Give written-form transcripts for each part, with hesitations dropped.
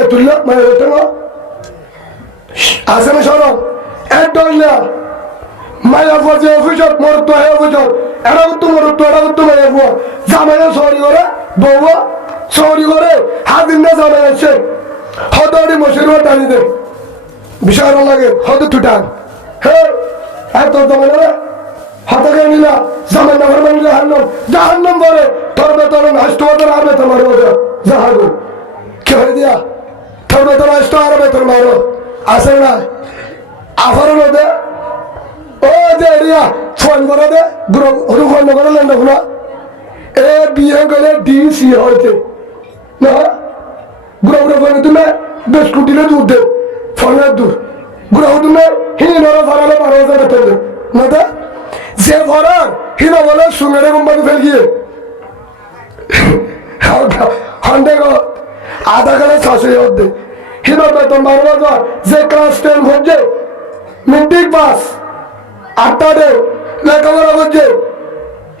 মাইয়া তুললো মাইয়া হতো না আসে না সরব এক দল না মাইয়া ফুয়া যে অফিসত মরতো হে অফিসত এরা করতো মরতো এরা করতো মাইয়া ফুয়া জামাইয়া সরি করে বউয়া সরি করে হাদিন না জামাই আসছে হদরি মশির টানি দে বিষয় লাগে হদ তুটান হ্যাঁ তোর জামাই না হতাকে নিলা জামাই না ভরমান জাহান্নাম বলে তোর বেতন নষ্ট হতে হবে তোমার ওদের জাহাগো কে হয়ে দিয়া তোর বেতন নষ্ট হবে তোর মারো আসে না আফার মধ্যে ও যে এরিয়া ফোন করে দে গুরু ফোন করে লেন দেখো না এ বিয়ে করে ডিসি হয়েছে না গুরু ফোন তুমি বেশ কুটিলে দুধ দে ফোনের দূর গুরু তুমি হিনরা ফারালে 12,000 বেতন দে না দে যে ফরার হিনো বলে সুমেরে কোম্পানি ফেল গিয়ে হন্ডে গো আধা গেলে 600 দে হিনো বেতন 12,000 যে ক্লাস 10 হচ্ছে মেট্রিক পাস 8টা দে লেখাপড়া করছে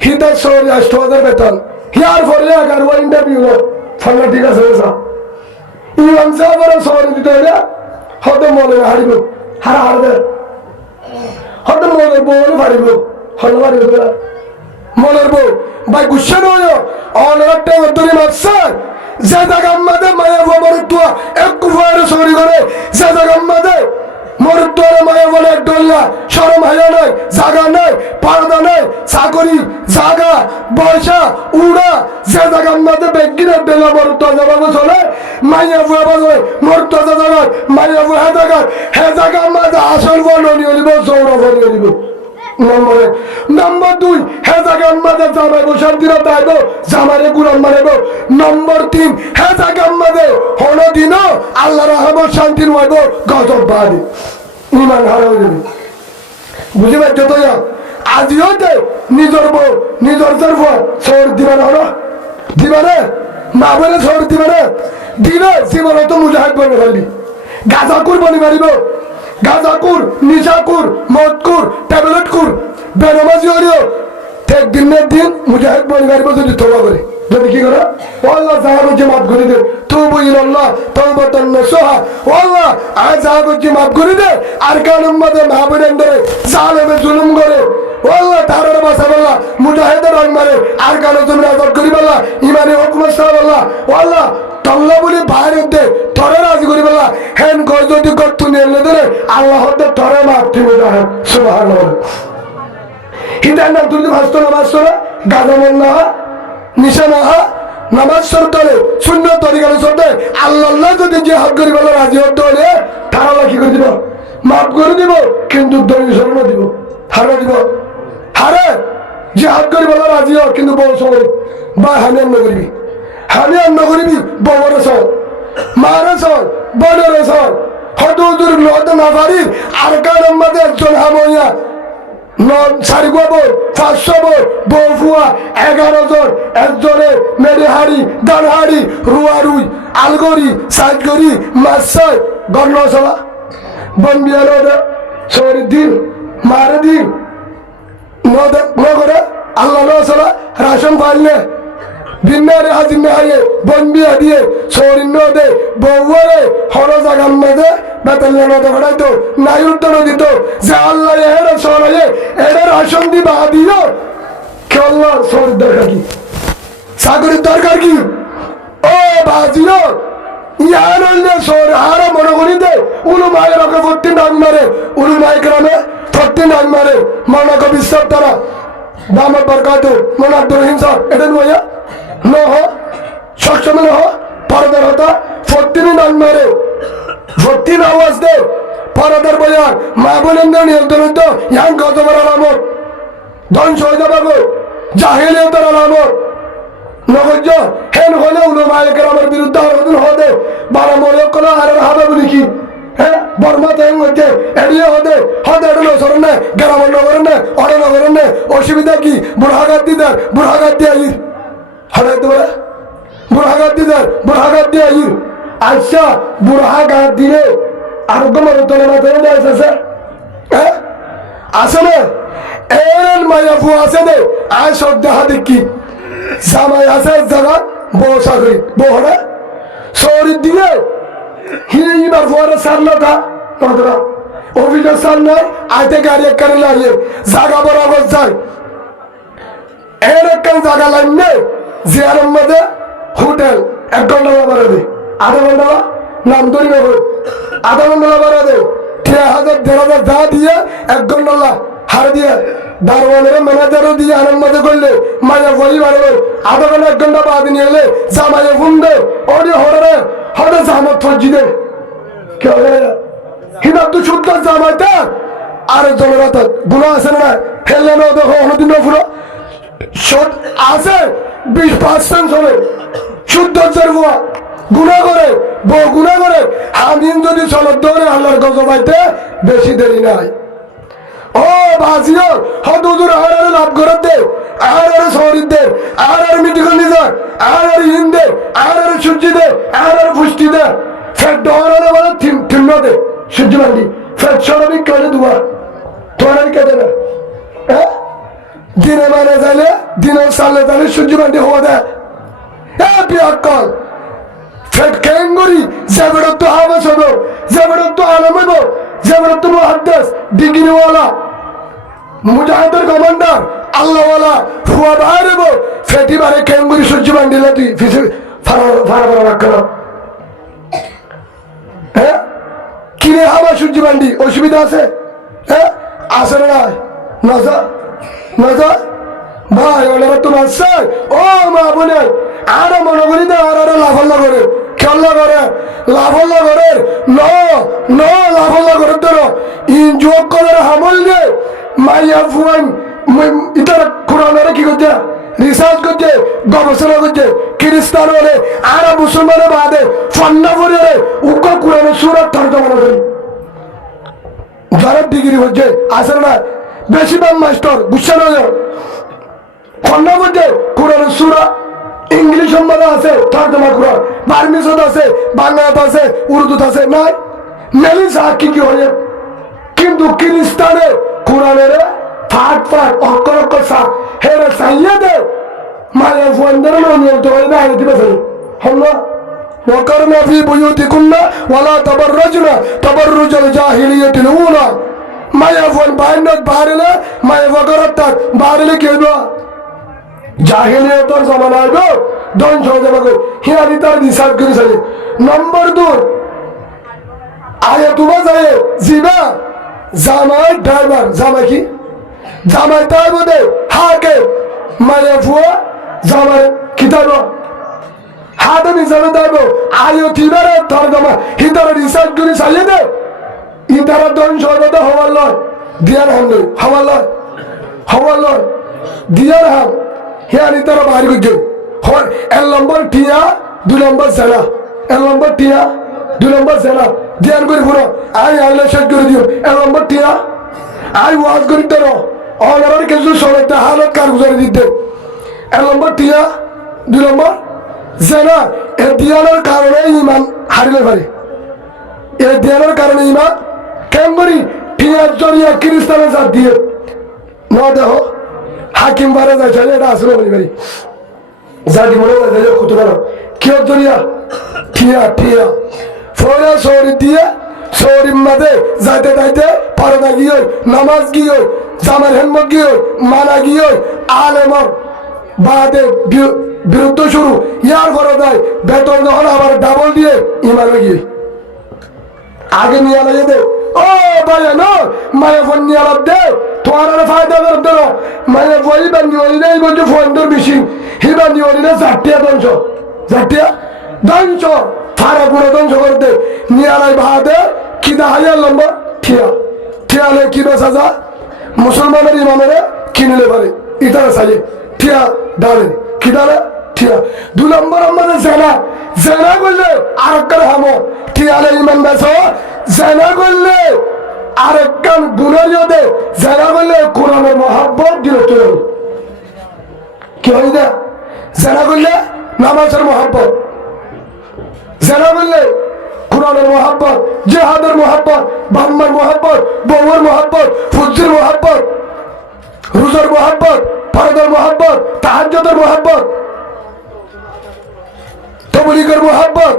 হিতে 8,000 বেতন হিয়ার ফলে আগার ও ইন্টারভিউ ফলে ঠিক আছে স্যার ইমান সাহেবের সরি দিতে হলে হতে মনে হারিব হারা হারবে হতে মনের বউ হারিব হল হারিব মনের বউ ভাই গুসা নয় অনেকটা ধরে মারছে যে জায়গা আমাদের মায়া বউ মরুত্বা এক কুফারে সরি করে যে জায়গা আমাদের মরুত্বারে মায়া বলে এক ডল্লা সরম হায়া নাই জাগা নাই পারদা নাই চাকরি জাগা বয়সা উড়া যে জায়গা আমাদের বেগিনের ডেলা মরুত্বা যাবাবো চলে মাইয়া বুয়া বাজে মরুত্বা জায়গা মাইয়া বুয়া হে জায়গা আমাদের আসল বল নিয়ে নিব সৌরভ নিয়ে নিব নম্বর 2 হে জায়গা আমাদের জামাই শান্তিরা তাইব জামারে গুলাম মারিব নম্বর 3 হে জায়গা আমাদের হলো দিন আল্লাহ রহমত শান্তি হইব গজব বাড়ি ইমান হারা হয়ে যাবে বুঝে পারছো তো আজিও দে নিজের বউ নিজের জর্ব সর দিবানা হলো দিবানে মা বলে সর দিবানে দিলে জীবন তো মুজাহিদ বনে ফেলবি গাঁজাকুর বনি মারিব গাঁজাকুর নিশাকুর মদকুর ট্যাবলেটকুর বেনামাজি হরিও ঠিক দিনের দিন মুজাহিদ বনি মারিব যদি তোবা করে যদি কি করে আল্লাহ জাহাবের যে মাফ করে দে তুবু ইলাল্লাহ তাওবাতান নাসুহা আল্লাহ আজ জাহাবের যে মাফ করে দে আর কান উম্মতে মাহবুবের ধরে জালেমে জুলুম করে আল্লাহ তারার বাসা বল্লাহ মুজাহিদের রং মারে আর কান জমিনে আযাব করি বল্লাহ ইমানে হুকুম সাল্লাল্লাহ আল্লাহ তল্লা বলি বাইরে দে তরে রাজি করি বল্লাহ হেন কই যদি করতু নিয়ে ধরে আল্লাহ হতে তরে মাফ দিবে জাহাব সুবহানাল্লাহ হিদান না তুই ভাস্ত নামাজ পড়া গাজামন না নিশানা নামাজ সরতলে শূন্য তরিকালে চলতে আল্লাহ যদি জিহাদ করি বলে রাজি হতে হলে তারা কি করে দিব মাফ করে দিব কিন্তু দলীয় স্মরণ দিব হারা দিব হারে জিহাদ করি বলে রাজি হ কিন্তু বউ সঙ্গে বা হানি অন্য করবি হানি অন্য করবি বউরে সর মারে সর বোনের সর হয়তো হুজুর নয়তো না পারির আর কার আমাদের একজন হামইয়া সারি গোবর 500 বই বউফুয়া 11 জন একজনে মেডিহারি দানহারি রুয়ারুই আলগরি সাইগরি মাসাই গর্ণসলা বনবিয়ালো দে সরি দিন মারে দিন নগরে আল্লাহ নসলা রাশন পাইলে বিন্নারে হাজির হাইয়ে বনবিয়া দিয়ে সরি নদে বউরে হর জাগাম মেদে বেতলে নদে ঘটাইতো নাই উত্তর দিত যে আল্লাহ এর সরাইয়ে এর রাশন দিবা দিও কে আল্লাহ সরির দরকার কি সাগরের দরকার কি ও বাজিও ইয়ার হইলে সর হারা মনে করি দে উলু মায়ের ওকে 14 ডাক মারে উলু মাই গ্রামে 14 ডাক মারে মনে বিশ্বাস তারা দামত বরকাত মনে আব্দুল রহিম স্যার এটা নয়া নহ সক্ষম নহ পরদার হতা 14 ডাক মারে 14 আওয়াজ দে পরদার বয়ার মা বলেন নিয়ন্ত্রণ তো ইয়ান কত বড় আলামত ধ্বংস হয়ে যাবে গো জাহিলিয়াতের আলামত নগজ হেন হলে উলমায়ে কেরামের বিরুদ্ধে আন্দোলন হবে বারা মনে কলা আর হবে বলি কি হ্যাঁ বর্মা তাই হচ্ছে এড়িয়ে হতে হতে এড়লো সরেন না গ্রাম নগরেন না অড়ে নগরেন না অসুবিধা কি বুড়াঘাট দিদার বুড়াঘাট দিয়ে আইর হঠাৎ বলে বুড়াঘাট দিদার বুড়াঘাট দিয়ে আইর আচ্ছা বুড়াঘাট দিলে আরোগ্য মরতলে মাথায় আছে হ্যাঁ আছে না এর মায়া ফু আছে দে আয় শ্রদ্ধা দেখি জামাই আছে জায়গা বউ চাকরি বহরা শহরের দিকে হিরে ইবার পরে সারলটা নদরা অভিযোগ সার নাই আইতে গাড়ি একখানে লাগিয়ে জাগা বরাবর যায় এর একখান জায়গা লাগবে জিয়ারের মধ্যে হোটেল 1 ঘন্টা বাড়া দে আধা ঘন্টা নাম ধরি না আধা ঘন্টা বাড়া দে 1000 যা দিয়ে 1 ঘন্টা হার দিয়ে দারোয়ানের ম্যানেজারও দিয়ে আনার মধ্যে করলে মায়া বই বাড়বে আধা ঘন্টা 1 ঘন্টা বাদ নিয়ে এলে জামাইয়ে ফোন দে ওরে হরে হরে জামাত ফজি দে কে হবে হিনা তো শুদ্ধ জামাইটা আর জনরাত গুণা আছে না হেলে না দেখো অন্যদিন পুরো সৎ আছে 20% চলে শুদ্ধ জরুয়া গুণা করে বউ গুণা করে হামিন যদি চলত ধরে আল্লাহর গজবাইতে বেশি দেরি নাই ও বাজিও হদুদুর আর লাভ করে দে আর শরীর দে আর মিটিং নিজে আর হিন্দে আর সূর্যি দে আর পুষ্টি দে ফের ডরারে বলে থিম্ন দে সূর্য বান্ডি ফের সরবি কেটে দুয়া তোরাই কেটে না হ্যাঁ দিনে মানে যাইলে দিনের সালে তাহলে সূর্য বান্ডি হওয়া দেয় হ্যাঁ বিয়াক্কল ফের কেঙ্গুরি যেবেড়ত হাবাস হবো যেবেড়ত আলম হইব যেবেড়ত মুহাদ্দিস ডিগ্রিওয়ালা মুজাহিদের কমান্ডার আল্লাহওয়ালা ফুয়া বাইর হইব ফেটি বারে কেঙ্গুরি সূর্য বান্ডিলে তুই ফিসে ফারা রাখল হ্যাঁ কিনে হাবা সূর্য বান্ডি অসুবিধা আছে হ্যাঁ আসে না নজর নজর ভাই ওনারা তো আসছে ও মা বোনে আর মনে করি না আর লাফল্লা করে খেলা করে লাফল্লা করে ন লাফল্লা করে ধরো ইনজোক করার হামল দে মাইয়া ফুয়ান ইতার কোরআনের কি করছে রিসার্চ করছে গবেষণা করছে খ্রিস্টান হলে আর মুসলমানের বাদে ফন্না করে উগ্র কোরআনের সুরাত তর্জমা করে যারা ডিগ্রি হচ্ছে আসে না বেশিরভাগ মাস্টার বুঝছে না ফন্না করছে কোরআনের সুরা ইংলিশ মধ্যে আছে তর্জমা কোরআন বার্মিসত আছে বাংলাত আছে উর্দুত আছে নাই মেলিস কি হয়ে কিন্তু খ্রিস্টানে কোরআনের ফাট ফাট অক্ষর অক্ষর সাপ হেরে চাইয়ে দে মায়া ফুয়ানদের নিয়মিত হয়ে না আগে দিবে হল وقرنا في بيوتكن ولا تبرجن تبرج الجاهلية الأولى ما يفعل بينات بارله ما يفعل بارله كيلو জাহিলিয়াতের জামানা আইব ধ্বংস হয়ে যাবে হিয়ারি তার রিসার্চ করে সাজে নম্বর 2 আয়া তুবা যায় জিবা জামাই ড্রাইভার জামাই কি জামাই তাই বলে হাকে মায়া ফুয়া জামাই কিতাব হাতে নিজানো দাইব আয়ো তিবারে তরজমা হিতার রিসার্চ করে সাজে দে ইতারা ধ্বংস হয়ে যাবে হওয়ার লয় দিয়ার হাম লয় হওয়ার লয় দিয়ার হাম হিয়ানি তারা বাহির করছে হর 1 নম্বর টিয়া 2 নম্বর সেনা 1 নম্বর টিয়া 2 নম্বর সেনা ধ্যান করে পুরো আই আল্লাহ শেষ করে দিও 1 নম্বর টিয়া আই ওয়াজ করি তারো অনার কিছু সরতে হালত কারগুজারি দিতে 1 নম্বর টিয়া 2 নম্বর সেনা এ দিয়ানোর কারণে ইমান হারিলে পারে এ দিয়ানোর কারণে ইমান কেন করি টিয়ার জড়িয়ে খ্রিস্টানের জাত দিয়ে না দেখো হাকিম বারে যাচ্ছে এটা আসলে বলি পারি জাতি মনে যায় কত বড় কেউ জড়িয়া ঠিয়া ফোরা শরীর দিয়ে শরীর মাঝে যাইতে যাইতে পরদা গিয়ে নামাজ গিয়ে জামার হেলমত গিয়ে মানা গিয়ে আলেমর বাদে বিরুদ্ধ শুরু ইয়ার করে দেয় বেতন যখন আবার ডাবল দিয়ে ইমানে গিয়ে আগে নিয়ে লাগে দে ও ভাই না মায়া ফোন নিয়ে আলাপ দে তোমার ফায়দা করতে না মানে বই বান্ধি হলি না এই বলছে ফোনটোর বেশি হি বান্ধি হলি না 4টিয়া ধ্বংস ফারা পুরো ধ্বংস করতে নিয়ে আলাই ভাতে কিনা হাজার লম্বা ঠিয়ালে কিনা সাজা মুসলমানের ইমামেরা কিনলে পারে ইতারা সাজে ঠিয়া ডালে কি ডালে ঠিয়া 2 নম্বর আমাদের জেনা করলে আর একটা হামো ঠিয়ালে ইমান বেছ জেনা করলে আরেকখান গুণের ইয়ে জেনা করলে কোরআনের মহাব্বত বিরক্ত হল কি হয় না জেনা করলে নামাজের মহাব্বত জেনা করলে কোরআনের মহাব্বত জিহাদের মহাব্বত বাম্মার মহাব্বত বউয়ের মহাব্বত ফুজির মহাব্বত রোজার মহাব্বত ফরদের মহাব্বত তাহাজ্জুদের মহাব্বত তবলীগের মহাব্বত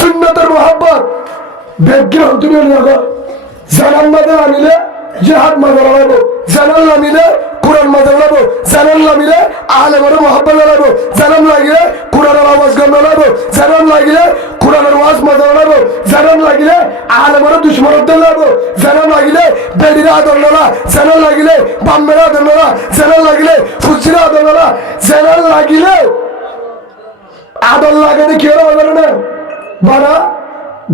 সুন্নতের মহাব্বত বেগিন তুমি জানান মাঝে আনিলে জিহাদ মাঝে লাগাবো, জানান নামিলে কোরআন মাঝে লাগাবো, জানান নামিলে আলেমের মহাব্বত লাগাবো, জানান লাগিলে কোরআনের আওয়াজ গান লাগাবো, জানান লাগিলে কোরআনের ওয়াজ মাঝে লাগাবো, জানান লাগিলে আলেমের দুশ্মনত লাগাবো, জানান লাগিলে বেড়ির আদর নলা, জানান লাগিলে বাম্মের আদর নলা, জানান লাগিলে ফুচির আদর নলা, জানান লাগিলে আদর লাগাতে কি হবে না বানা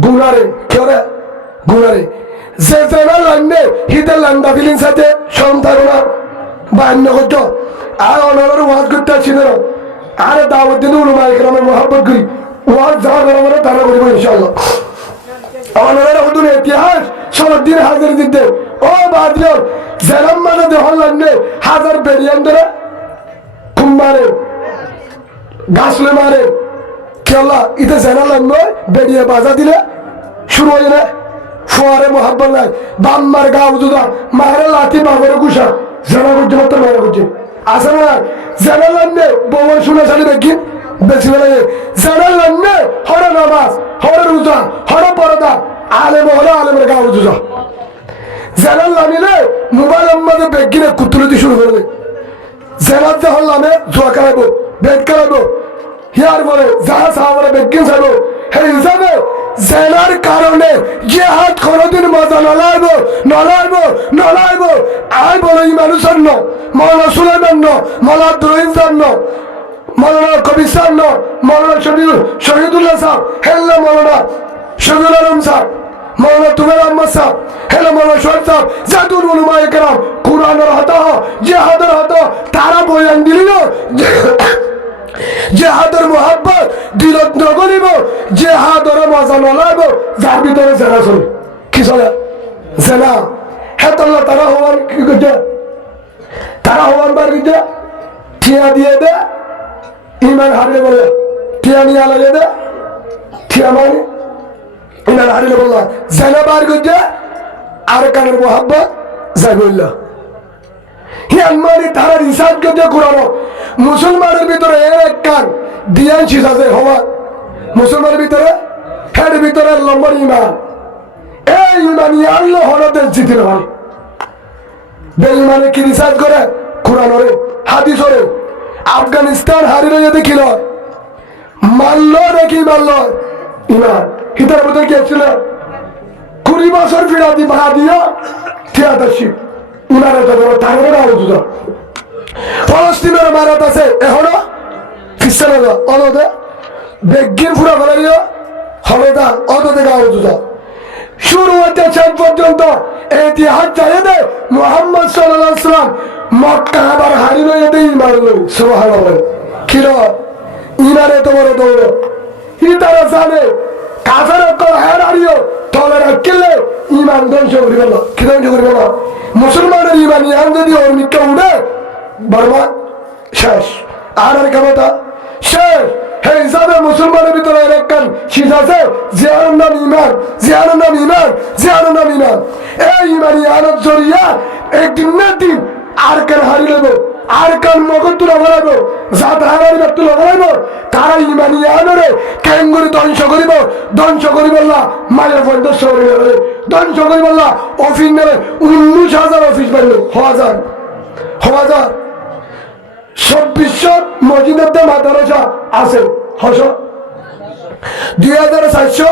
গুনারে কেরে গুনারে যে জেনা লাগবে হিতে লান্দা ফিলিং সাথে সন্তানরা বান্য করতো আর অনার ওয়াজ করতে আসছি না আরে দাওয়াত দিন উলুমায়ে কেরামের মহব্বত করি ওয়াজ যা করে তারা করিব ইনশাআল্লাহ অনার হুদুর ইতিহাস সবার দিন হাজির দিতে ও বাদলিও জেনাম মানে দেহল লাগবে হাজার বেরিয়ান ধরে কুম্বারে গাছলে মারে কেলা ইতে জেনা লাগবে বেরিয়ে বাজা দিলে শুরু হয়ে না ফোয়ারে মোহাব্বত নাই বাম্মার গাও দুদা মারে লাঠি বাবরে গুসা জেনা করছে মাত্র মারা করছে আসে না জেনা লাগবে বউর শুনে শাড়ি দেখি বেশি বেলায় জেনা লাগবে হরে নামাজ হরে রোজা হরে পরদা আলেম হলে আলেমের গাও দুদা জেনা লামিলে মোবাইল আমাদের বেগিনে কুতুলতি শুরু করে দেয় জেনার যে হল্লামে জোয়া খেলাবো বেদ খেলাবো ইয়ার বলে যাহা সাহাবরে বেগিন চাইবো সেই হিসাবে জেনার কারণে জিহাদ কোনদিন মজা নলাইব আই বলে মানুষের ন মৌলানা সুলাইমান ন মৌলানা আব্দুল রহিম সাহেব ন মৌলানা কবির সাহেব ন মৌলানা শহীদুল্লাহ সাহেব হেল্লা মৌলানা শহীদুল আলম সাহেব মৌলানা তুফাইল আহমদ সাহেব হেল্লা মৌলানা শহীদ সাহেব জাদুল উলুমায়ে কেরাম কুরআনের হতা জিহাদের হতা তারা বয়ান দিল জেহাদের মোহাব্বত দিলত নগরিব জেহাদর মজা নলাইব যার ভিতরে জেনা চলে কি চলে জেনা হেতল্লা তারা হওয়ার কি করছে তারা হওয়ার বার করছে ঠিয়া দিয়ে দে ইমান হারিয়ে বলে ঠিয়া নিয়ে আলাদা দে ঠিয়া মানে ইমান হারিয়ে বললাম জেনা বার করছে আর কানের মোহাব্বত যাই বলল তারা রিসার্চ করতে ঘুরানো মুসলমানের ভিতরে এর এক কান দিয়ান শিস আছে হওয়া মুসলমানের ভিতরে হের ভিতরে লম্বর ইমান এই ইমান আল্লাহ হলতে জিতিল হয় বেঈমানে কি রিসার্চ করে কোরআনরে হাদিসরে আফগানিস্তান হারিয়ে দেখিল মারল নাকি মারল ইমান হিতার মধ্যে কি ছিল 20 বছর ফিরা দি ভাড়া দিয়া থিয়েটার শিপ ইমানের তারপরে আলোচনা ফলস্তিনের মারাত আছে এখনো খ্রিস্টান অদতে বেগিন ফুরা ফেলাইও হলদা অত থেকে আলোচনা শুরু হতে শেষ পর্যন্ত ইতিহাস চাইয়ে দেয় মুহাম্মদ সাল্লাল্লাহু আলাইহি সাল্লাম মক্কা আবার হারিয়ে লইয়ে দেয় ইমান লই সুবহানাল্লাহ কিল ইমানে তোমার দৌড় ই তারা জানে কাফের কল হার হারিও তলে রাখলে ইমান ধ্বংস করে গেল কি ধ্বংস করে গেল মুসলমানের ইমান ইয়ান যদি ওর মিথ্যা উঠে বর্মা শেষ আর ক্ষমতা শেষ হে হিসাবে মুসলমানের ভিতরে একখান শীত আছে জিয়ার নাম ইমান জিয়ার নাম ইমান জিয়ার নাম ইমান এই ইমান ইয়ানত জড়িয়া একদিন না দিন আর কান হারি লেব আর কান মগজ তুলা বলাইব জাত হারারি তুলা বলাইব তারা ইমান ইয়ানরে কেঙ্গুরি ধ্বংস করিব না মায়ের পর্যন্ত সরে যাবে ধ্বংস করিব না অফিস নেবে 19,000 অফিস বাড়বে হাজার 2600 মসজিদের মাদ্রাসা আছে 2400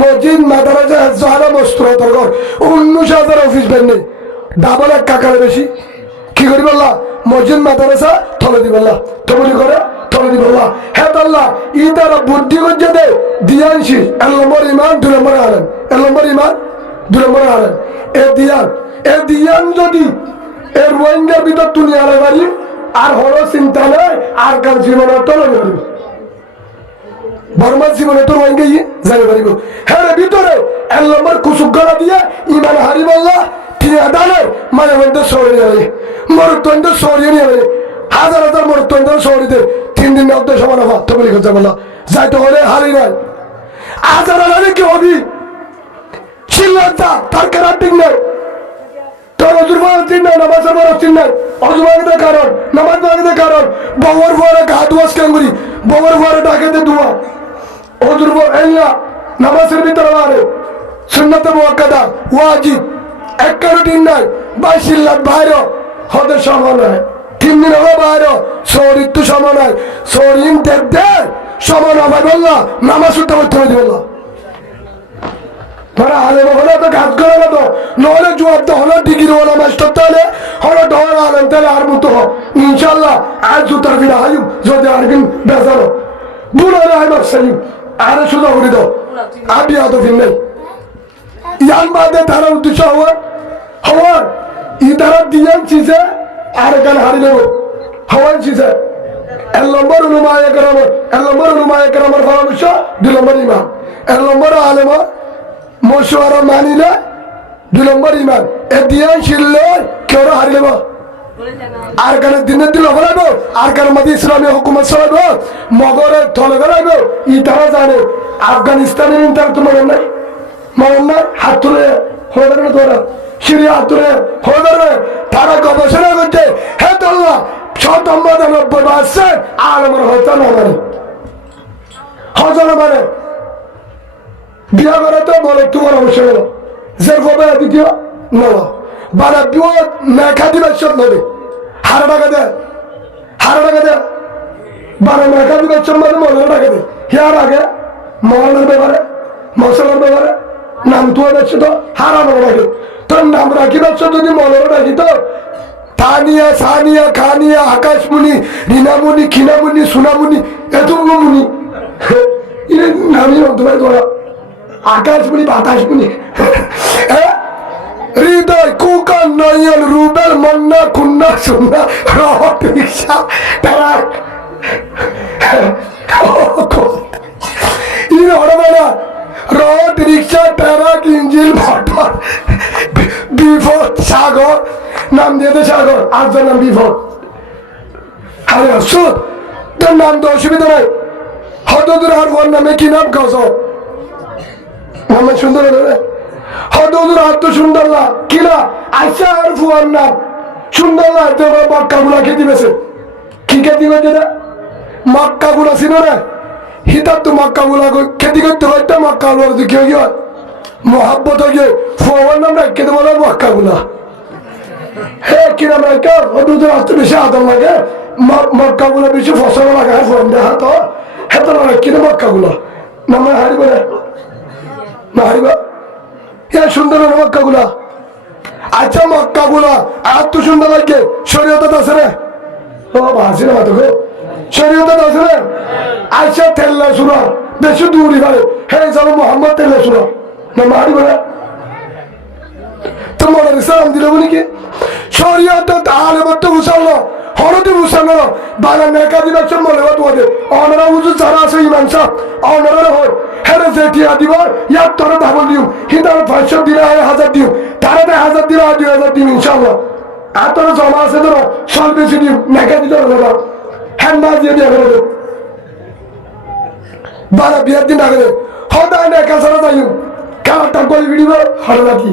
মসজিদ মাদ্রাসা যারা মস্তুরতর ঘর 19,000 অফিস বাড়বে ডাবল এক কাকারে বেশি কি করি বললা মসজিদ মাদ্রাসা থলে দি বললা তবলি করে থলে দি বললা হে আল্লাহ ই তারা বুদ্ধি করছে দে দিয়ানছি 1 নম্বর ইমান 2 নম্বর আলেম 1 নম্বর ইমান 2 নম্বর আলেম এ দিয়ান যদি এর রোহিঙ্গার ভিতর তুলি আলে পারি আর হলো চিন্তা নেই আর কার জীবনের তলে পারিব বর্মার জীবনে তো রোহিঙ্গা যাবে পারিব হ্যাঁ ভিতরে 1 নম্বর কুসুগলা দিয়ে ইমান হারি বললা দালে মাঝে মধ্যে সরিয়ে যাবে মরুত্বন্ড সরিয়ে নিয়ে যাবে হাজার মরুত্বন্ড সরিয়ে 3 দিন অর্ধ সমান হওয়া তবলি করতে বললা যাইতে হলে হারি নাই হাজার হাজারে কি হবি শিল্লতা তার কেনার ঠিক নেই তোর অজুর বয়স চিন নাই নামাজের বয়স চিন নাই অজু ভাঙতে কারণ নামাজ ভাঙতে কারণ বউর ফোয়ারে গা ধোয়াস কেঙ্গুরি বউর ফোয়ারে ডাকেতে ধোয়া অজুর এই না নামাজের ভিতরে আরে সুন্নাতে মুআক্কাদা ওয়াজিব একখানে দিন নাই 22 লাখ বাইরে হতে সমান হয় 3 দিন হলো বাইরে শরীর সমান হয় শরীর দেখতে সমান হবে বললা নামাজ উঠতে করতে হবে বললা মানে আলেম হলে তো কাজ করে না তো নহলে জবাব তো হলো ডিগ্রি ওলা মাস্টার তাহলে হলো ডর আলেম তাহলে আর মতো হোক ইনশাল্লাহ আর জুতার বিনা হাইম যদি আরবিন বেজানো বুড়ো আই বাসাই আরে সুযোগ করে দাও আবি আদো ফিন নেই ইয়ান বাদে তারা উদ্দেশ্য হওয়ার ই তারা দিয়ান চিজে আর গান হারি নেব হওয়ার চিজে এক নম্বর উলুমায়ে কেরামের পরামর্শ 2 নম্বর ইমাম 1 নম্বর আলেম মশওয়ারা মানিলে 2 নম্বর ইমান এ দিয়ান শিললে কেউ হারি নেব আর গানের দিনের দিল হলাইব আর গান মাদি ইসলামী হুকুমত চলাইব মগরের তলে গলাইব ই তারা জানে আফগানিস্তানের তার তো মনে নাই হাত তুলে হয়ে যাবে না তোরা সিরিয়া হাত তুলে হয়ে যাবে তারা গবেষণা করছে হে তোল্লা 99% আলমের হয়তো না মানে হজল মানে বিয়া করে তো বলে তোমার অবশ্যই গেল যে গবে দ্বিতীয় নব বারা বিও মেখা দিবে সব নবে হারা টাকা দে বারা মেখা দিবে সব মানে মনে টাকা দে হিয়ার আগে মহলের ব্যাপারে মশলার ব্যাপারে নাম তো দেখছো তো হারানো রাখে তোর নাম রাখি পাচ্ছ যদি মনে রাখি তো তানিয়া সানিয়া খানিয়া আকাশমুনি রিনামুনি খিনামুনি সোনামুনি এতগুলো মুনি নামই বলতে পারি তোরা আকাশমুনি বাতাসমুনি হৃদয় কুকার নয়ন রুবেল মন্না খুন্না সুন্না রহট রিক্সা তারা রড রিক্সা ট্রাক ইঞ্জিন মোটর বিপদ সাগর নাম দিয়েছে সাগর আজকের নাম বিপদ আরে সুদ তোর নাম তো অসুবিধা নাই হদুর আর ওর নামে কি নাম গজ নামে সুন্দর হদুর আর তো সুন্দর না কিনা আচ্ছা আর ফুয়ার নাম সুন্দর না তো মক্কা গুলা খেতে পেয়েছে কি খেতে পেয়েছে না মক্কা গুলা ছিল না হিতার তো মক্কা গুলা খেতে করতে হইতে মক্কা গুলো কি হয় মোহাব্বত হয়ে ফুয়ার নাম রেখে বলে মক্কা গুলা হে কি নাম রেখে হদুর আসতে বেশি আদর লাগে মক্কা গুলা বেশি ফসল লাগায় ফোন দেখা তো হেতো না রেখে মক্কা গুলা নামে হারিব না হারিব সুন্দর মক্কা গুলা আচ্ছা মক্কা গুলা আর তো সুন্দর লাগে শরীয়ত আছে রে ও ভাসি না তোকে শরীয়ত আছে রে আচ্ছা তেল্লা সুরা বেশি দূরই পারে হে যাবো মোহাম্মদ তেল্লা সুরা না মারি বলে তো মনে ইসলাম দিল বলি কি শরীয়ত তাহলে মতো বুঝালো হরতে বুঝানো বালা মেকা দিবার সব মনে হতো ওদের অনারা বুঝু যারা আছে ইমান সাহ অনারা হয় হেরে জেঠিয়া দিবার ইয়ার তোরা ডাবল দিও হিদার 500 দিলে 1000 দিও তারা 1000 দিলে 2000 দিও ইনশাআল্লাহ আর তোরা জমা আছে তোরা সব বেশি দিও মেকা দিতে হবে না হ্যান্ড মাছ দিয়ে দিয়ে ফেলে বালা বিয়ার দিন আগে হদায় মেকা ছাড়া যাইও কারটা করে ভিডিও হরে নাকি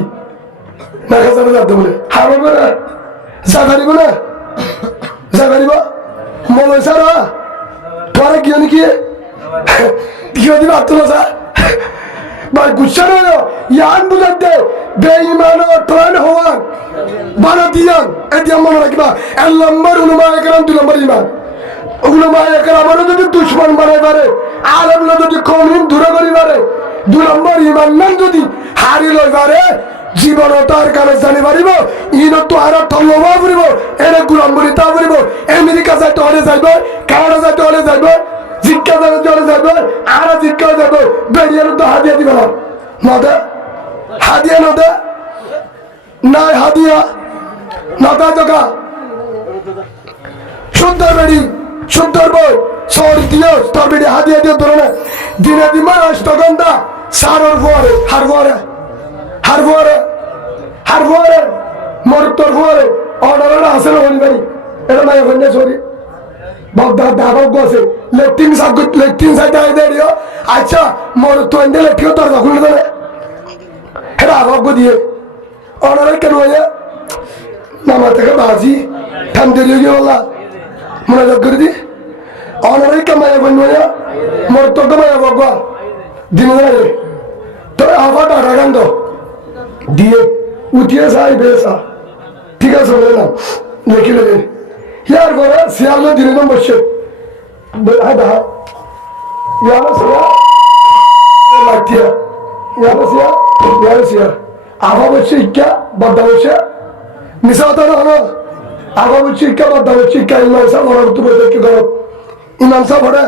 মেকা ছাড়া যাতে বলে হারবে না জাগারিব না জাগারিব মনে সারা তোরা কি নাকি কিয় দিবা আত্মা ভাই গুচ্ছা নয় ইয়ান বুঝাতে বেঈমান ও প্রাণ হওয়ার বানা দিয়ান এদিয়ান মনে রাখবা 1 নম্বর উলমায়ে কেরাম 2 নম্বর ইমান উলমায়ে কেরামের যদি দুশমন বানাই পারে আলেমরা যদি কওমিন দূরে করি পারে 2 নম্বর ইমান নাম যদি হারি লই পারে জীবন তার কারণে জানি পারিব ইন তো আর তল্লবা করিব এর গুলাম বলি তা করিব আমেরিকা যাইতে হলে যাইব কানাডা যাইতে হলে যাইব জিজ্ঞা যাইতে হলে যাইব আর জিজ্ঞা যাইব বেরিয়ে তো হাদিয়া দিবে না নদে হাদিয়া নদে নাই হাদিয়া নদা জগা সুন্দর বেড়ি সুন্দর বই সর দিও তোর বেড়ি হাদিয়া দিও তোর না দিনে দিমা অষ্টগন্ধা সারর ফুয়ারে হারফুয়ারে মরুত্তর ফুয়ারে অর্ডার আছে না হলি বাড়ি এটা নাই ওখানে সরি বগদা দাবক আছে লেট্রিন সাইড আই দেড়িও আচ্ছা মরুত্তর এনে লেট্রিও তোর খুলে দেবে এটা আবক দিয়ে অর্ডার কেন হয় নামা থেকে বাজি ঠান্ডেরিও গিয়ে বললা মনোযোগ করে দি অর্ডার কামাই হয় মরুত্তর কামাই বগা দিন তো আবার টাকা গান তো দিয়ে উঠিয়ে যাই বেসা ঠিক আছে বলে না লিখি লেগে ইয়ার করে শিয়াল দিনে নাম বসছে হ্যাঁ দেখা ইয়ার শিয়া লাগতিয়া ইয়ার শিয়া ইয়ার শিয়া আগা বসছে ইকা বাদ্দা বসছে মিশা হতো না হলো আগা বসছে ইকা বাদ্দা বসছে ইকা ইমাম সাহেব ওরা তো বলতে কি করো ইমাম সাহেব ওরা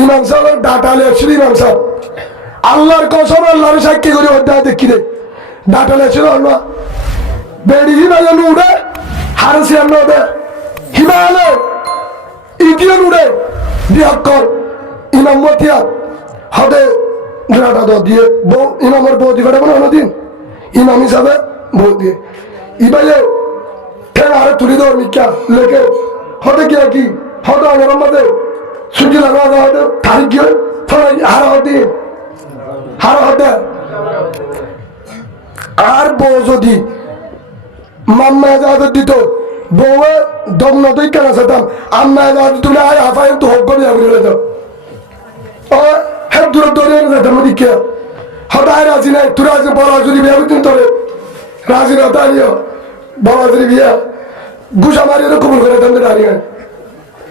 ইমাম সাহেবের ডাটা লেখছিল ইমাম সাহেব আল্লাহর কসম আল্লাহর সাক্ষী করে অধ্যায় দেখি রে ডাটা লেখছিল আল্লাহ বেড়ি হিমালয় উড়ে হারসিয়ান উড়ে হিমালয় ইডিয়ন উড়ে বিহক্কর ইমাম মতিয়া হদে ডাটা দ দিয়ে বউ ইমামের বউ দিবে না অন্যদিন ইমাম হিসাবে বউ দিয়ে ইবাইলে ঠেঙ আরে তুলি দেওয়ার মিক্কা লেখে হদে গিয়া কি হদে আমার মধ্যে সূর্য লাগা হদে তারিখ গিয়ে হারা হতে হারা হতে আর বউ যদি মাম্মা এজাহাত দিত বউয়ে দম নদী কেন যেতাম আম্মা এজাহাত দিত না আয় হাফাই তো হক করে যাবি যেত ও হেব দূরে দৌড়ে যেতাম দিকে হঠাৎ রাজি নাই তুই রাজি বড় যদি বিয়া বুঝতেন তোরে রাজি না দাঁড়িয়ে বড় যদি বিয়া গুসা মারিয়ে কবুল করে দেন দাঁড়িয়ে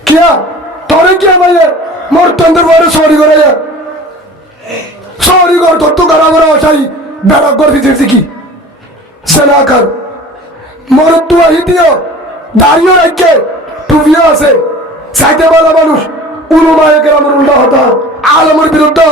কিয়া তোরে কিয়া ভাইয়া মোর তন্দের বড় সরি করে সরি কর তোর তো গাড়া বড় আসাই বেড়া করে দিতে কি সেনাকার মোর তু আহি দিও দাঁড়িয়ে রাখে টুপিও আছে সাইতে বলা মানুষ উলুমায়ে কেরামের উল্টা হতা আলমের বিরুদ্ধে